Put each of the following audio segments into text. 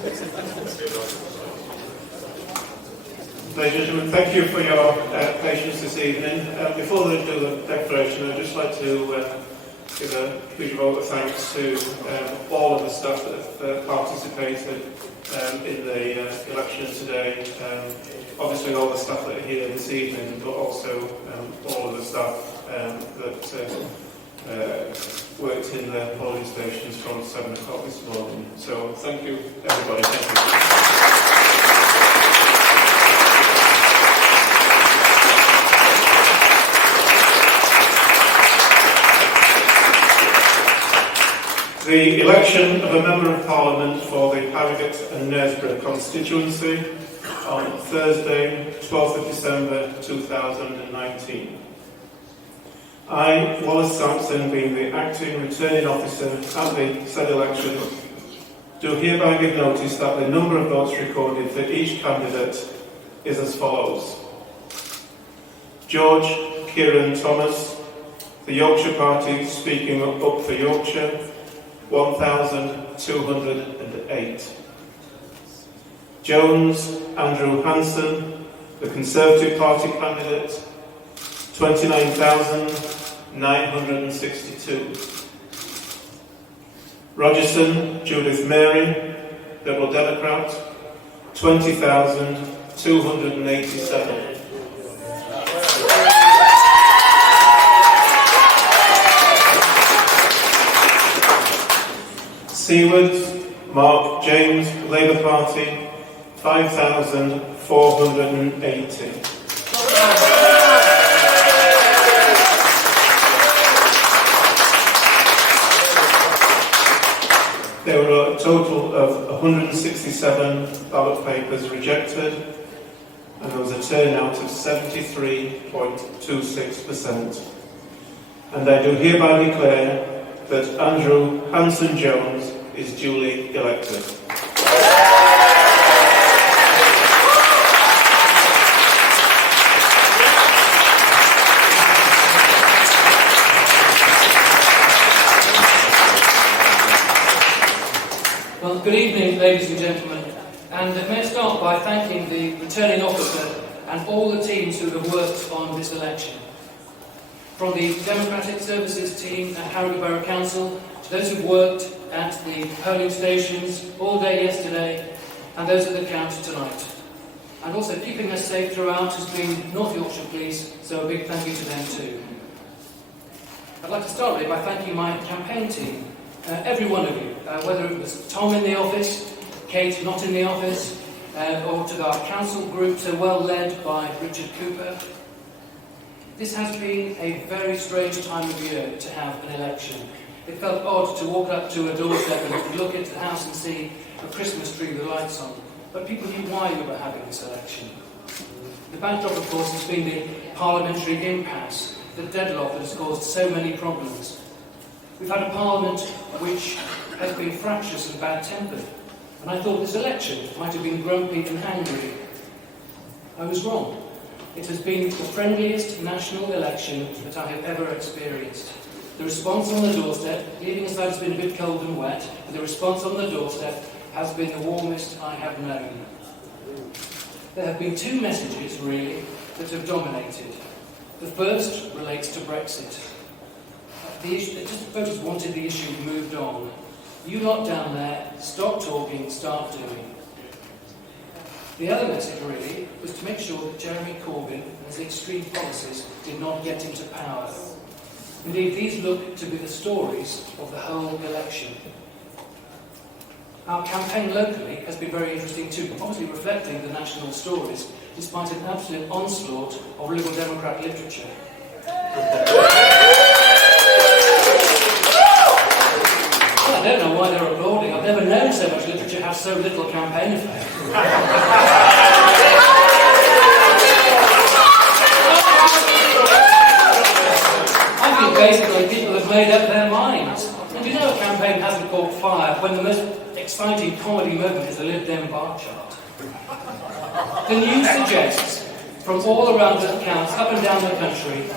Ladies and gentlemen, thank you for your patience this evening. Before I do the declaration, I'd just like to give a huge vote of thanks to all of the staff that have participated in the election today. Obviously all the staff that are here this evening, but also all of the staff that worked in the polling stations from 7 o'clock this morning. So thank you everybody. Thank you. The election of a Member of Parliament for the Harrogate and Knaresborough constituency on Thursday, 12th of December 2019. I, Wallace Sampson, being the acting returning officer at the said election, do hereby give notice that the number of votes recorded for each candidate is as follows. George Kieran Thomas, the Yorkshire Party, speaking up for Yorkshire, 1,208. Jones Andrew Hanson, the Conservative Party candidate, 29,962. Rogerson Judith Mary, Liberal Democrat, 20,287. Seward Mark James, Labour Party, 5,480. There were a total of 167 ballot papers rejected, and there was a turnout of 73.26%. And I do hereby declare that Andrew Hanson-Jones is duly elected. Well, good evening, ladies and gentlemen, and may I start by thanking the returning officer and all the teams who have worked on this election. From the Democratic Services team at Harrogate Borough Council, to those who've worked at the polling stations all day yesterday, and those at the counter tonight. And also keeping us safe throughout has been North Yorkshire Police, so a big thank you to them too. I'd like to start really by thanking my campaign team, every one of you, whether it was Tom in the office, Kate not in the office, or to our council group, so well led by Richard Cooper. This has been a very strange time of year to have an election. It felt odd to walk up to a doorstep and look at the house and see a Christmas tree with lights on, but people knew why we were having this election. The backdrop, of course, has been the parliamentary impasse, the deadlock that has caused so many problems. We've had a parliament which has been fractious and bad-tempered, and I thought this election might have been grumpy and angry. I was wrong. It has been the friendliest national election that I have ever experienced. The response on the doorstep, leaving aside it's been a bit cold and wet, but the response on the doorstep has been the warmest I have known. There have been two messages, really, that have dominated. The first relates to Brexit. Voters wanted the issue moved on. You lot down there, stop talking, start doing. The other message, really, was to make sure that Jeremy Corbyn and his extreme policies did not get into power. Indeed, these look to be the stories of the whole election. Our campaign locally has been very interesting too, obviously reflecting the national stories, despite an absolute onslaught of Liberal Democrat literature. Well, I don't know why they're applauding. I've never known so much literature have so little campaign effect. I think basically people have made up their minds. And you know a campaign hasn't caught fire when the most exciting comedy moment is the Lib Dem bar chart. The news suggests, from all around the counts, up and down the country,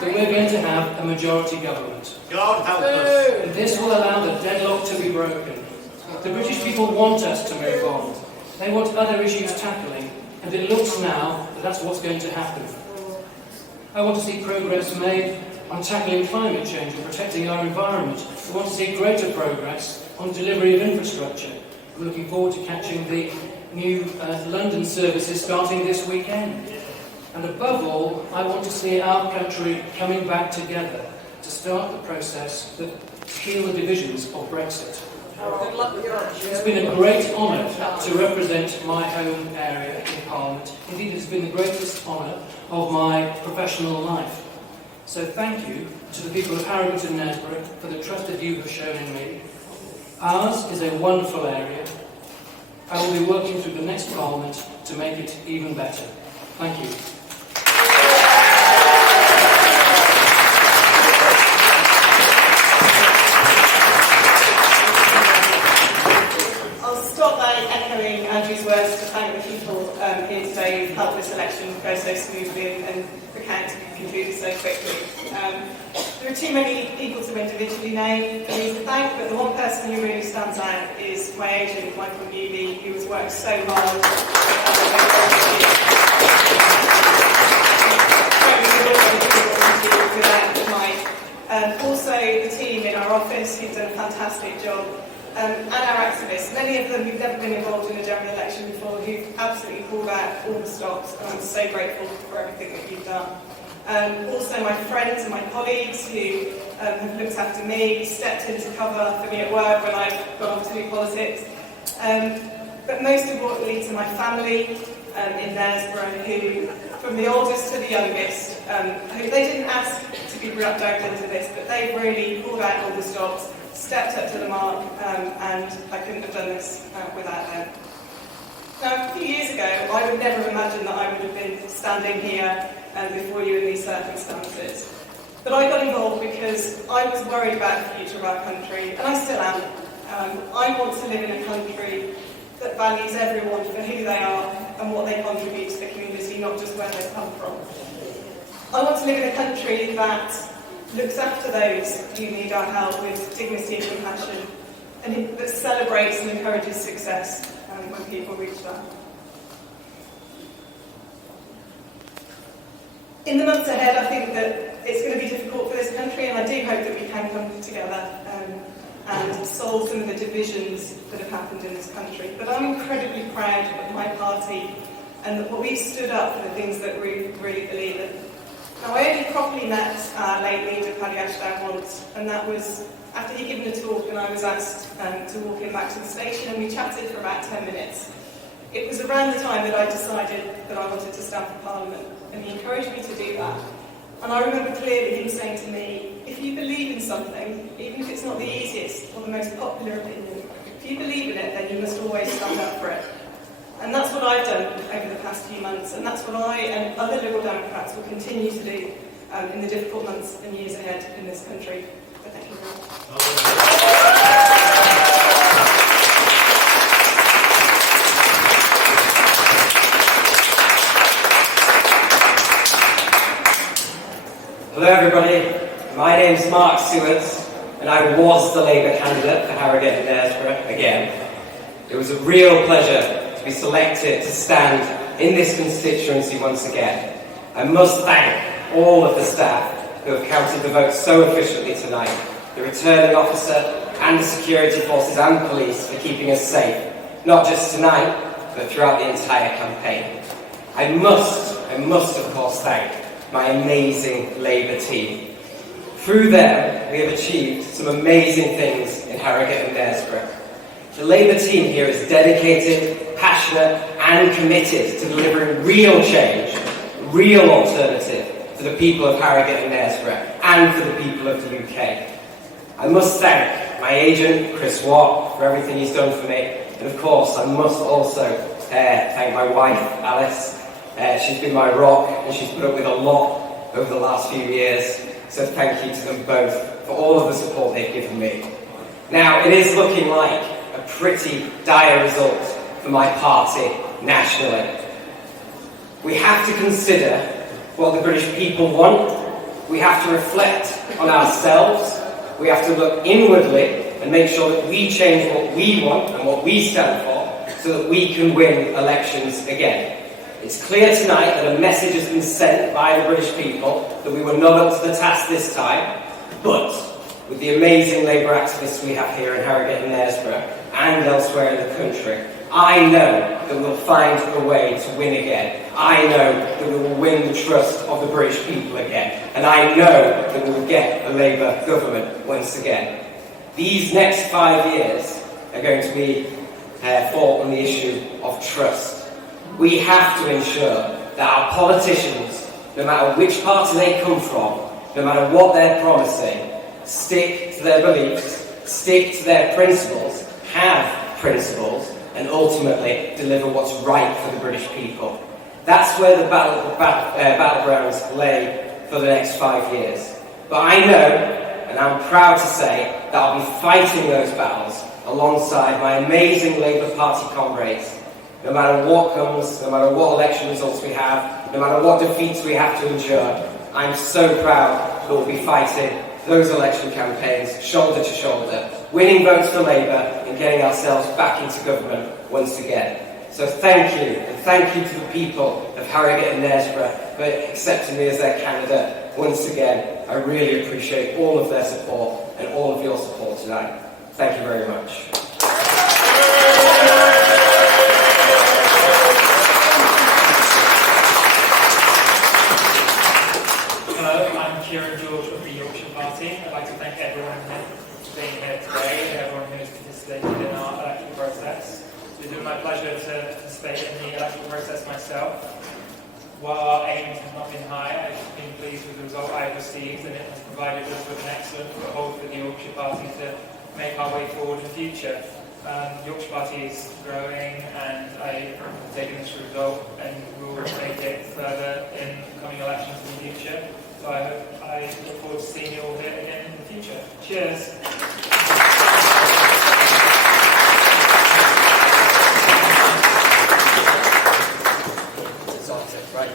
that we're going to have a majority government. God help us. And this will allow the deadlock to be broken. The British people want us to move on. They want other issues tackling, and it looks now that that's what's going to happen. I want to see progress made on tackling climate change and protecting our environment. We want to see greater progress on delivery of infrastructure. I'm looking forward to catching the new London services starting this weekend. And above all, I want to see our country coming back together to start the process that heal the divisions of Brexit. It's been a great honour to represent my home area in Parliament. Indeed, it's been the greatest honour of my professional life. So thank you to the people of Harrogate and Knaresborough for the trust that you have shown in me. Ours is a wonderful area. I will be working through the next Parliament to make it even better. Thank you. Andrew's words to thank the people here today who've helped this election go so smoothly and the count concluded so quickly. There are too many people to individually name for me to thank, but the one person who really stands out is my agent, Michael Newby, who has worked so hard. Also the team in our office who've done a fantastic job. And our activists, many of them who've never been involved in a general election before, who've absolutely pulled out all the stops, and I'm so grateful for everything that you've done. Also my friends and my colleagues who have looked after me, stepped in to cover for me at work when I've gone off to do politics. But most importantly to my family in Knaresborough, who, from the oldest to the youngest, who they didn't ask to be brought down into this, but they really pulled out all the stops, stepped up to the mark, and I couldn't have done this without them. Now, a few years ago, I would never have imagined that I would have been standing here before you in these circumstances. But I got involved because I was worried about the future of our country, and I still am. I want to live in a country that values everyone for who they are and what they contribute to the community, not just where they come from. I want to live in a country that looks after those who need our help with dignity and compassion, and that celebrates and encourages success when people reach that. In the months ahead, I think that it's going to be difficult for this country, and I do hope that we can come together and solve some of the divisions that have happened in this country. But I'm incredibly proud of my party and that we've stood up for the things that we really believe in. Now, I only properly met late leader Paddy Ashdown once, and that was after he'd given a talk and I was asked to walk him back to the station, and we chatted for about 10 minutes. It was around the time that I decided that I wanted to stand for Parliament, and he encouraged me to do that. And I remember clearly him saying to me, if you believe in something, even if it's not the easiest or the most popular opinion, if you believe in it, then you must always stand up for it. And that's what I've done over the past few months, and that's what I and other Liberal Democrats will continue to do in the difficult months and years ahead in this country. So thank you very much. Hello everybody, my name's Mark Seward, and I was the Labour candidate for Harrogate and Knaresborough again. It was a real pleasure to be selected to stand in this constituency once again. I must thank all of the staff who have counted the votes so efficiently tonight, the returning officer and the security forces and police for keeping us safe, not just tonight, but throughout the entire campaign. I must of course thank my amazing Labour team. Through them, we have achieved some amazing things in Harrogate and Knaresborough. The Labour team here is dedicated, passionate and committed to delivering real change, real alternative for the people of Harrogate and Knaresborough and for the people of the UK. I must thank my agent, Chris Watt, for everything he's done for me, and of course I must also thank my wife, Alice. She's been my rock, and she's put up with a lot over the last few years, so thank you to them both for all of the support they've given me. Now, it is looking like a pretty dire result for my party nationally. We have to consider what the British people want, we have to reflect on ourselves, we have to look inwardly, and make sure that we change what we want and what we stand for so that we can win elections again. It's clear tonight that a message has been sent by the British people that we were not up to the task this time, but with the amazing Labour activists we have here in Harrogate and Knaresborough and elsewhere in the country, I know that we'll find a way to win again. I know that we will win the trust of the British people again. And I know that we will get a Labour government once again. These next 5 years are going to be fought on the issue of trust. We have to ensure that our politicians, no matter which party they come from, no matter what they're promising, stick to their beliefs, stick to their principles, have principles, and ultimately deliver what's right for the British people. That's where the battlegrounds lay for the next 5 years. But I know, and I'm proud to say, that I'll be fighting those battles alongside my amazing Labour Party comrades. No matter what comes, no matter what election results we have, no matter what defeats we have to endure, I'm so proud that we'll be fighting those election campaigns shoulder to shoulder, winning votes for Labour and getting ourselves back into government once again. So thank you, and thank you to the people of Harrogate and Knaresborough for accepting me as their candidate once again. I really appreciate all of their support and all of your support tonight. Thank you very much. I'd like to thank everyone here for being here today and everyone who has participated in our electoral process. It's been my pleasure to participate in the electoral process myself. While our aims have not been high, I've been pleased with the result I've received, and it has provided us with an excellent foothold for the Yorkshire Party to make our way forward in the future. The Yorkshire Party is growing, and I have taken this result and will take it further in coming elections in the future. So I look forward to seeing you all here again in the future. Cheers. Right.